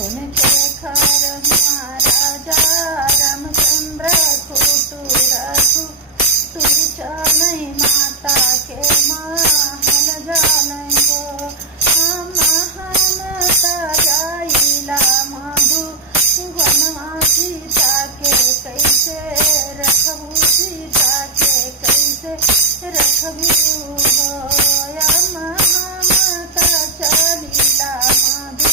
उनके घर महाराजा रामचंद्र खोटू रखू तुर चलई माता के महल जानई गो। हम जाइला मधु वनवा सीता के कैसे रखबू सीता के कैसे रखबू हो। चलीला मधु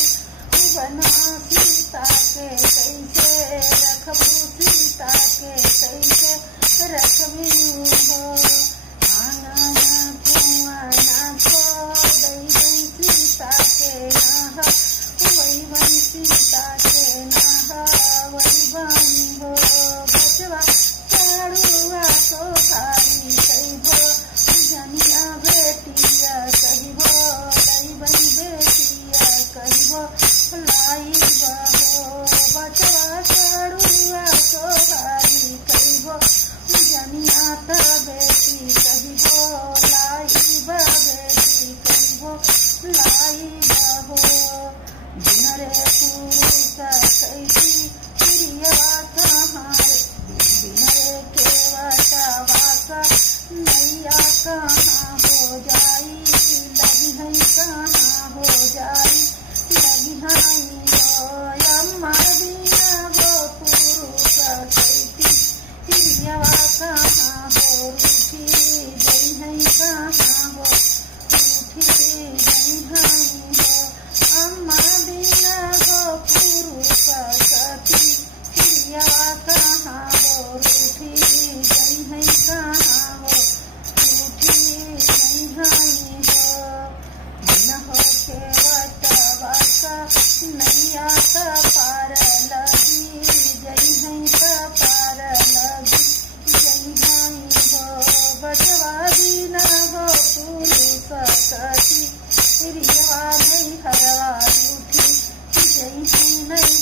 वनवा सीता के कैसे रखबू सीता के कैसे रखबू हो। आंगन कुआं खोदई सीता के नहा वही बनी सीता के नहा वही बनी हो। बचवा चढ़ुआ तो भारी कहिबो जनिया बेटिया कहिबो लई बनी बेटिया कहिबो लाई बहो। बचवा चढ़ुआ तो भारी कहिबो जनिया त बेटी कहिबो लाई बा बेटी कहिबो लाई बहो। बिनरे पुरुष कैसी प्रियवा कहाँ बिनरे केवटा वासा नैया कहाँ हो जाई लगी है कहाँ हो जाई लगी है हो। अम्मा बिना गो पुरुष कैसी प्रियवा कहाँ हो रूठी गई है कहाँ हो रूठी गई है हो। अम्मा बिना गो पुरुष सती प्रियवा कहाँ हो रूठी गई है कहाँ हो रूठी गई है हो। बिन हो केवटवा का नैया त पार लगी गई है त पार लगी गई है हो। बचवा बिना गो पुरुष सती प्रियवा नहीं हरवा रूठी गई है नहीं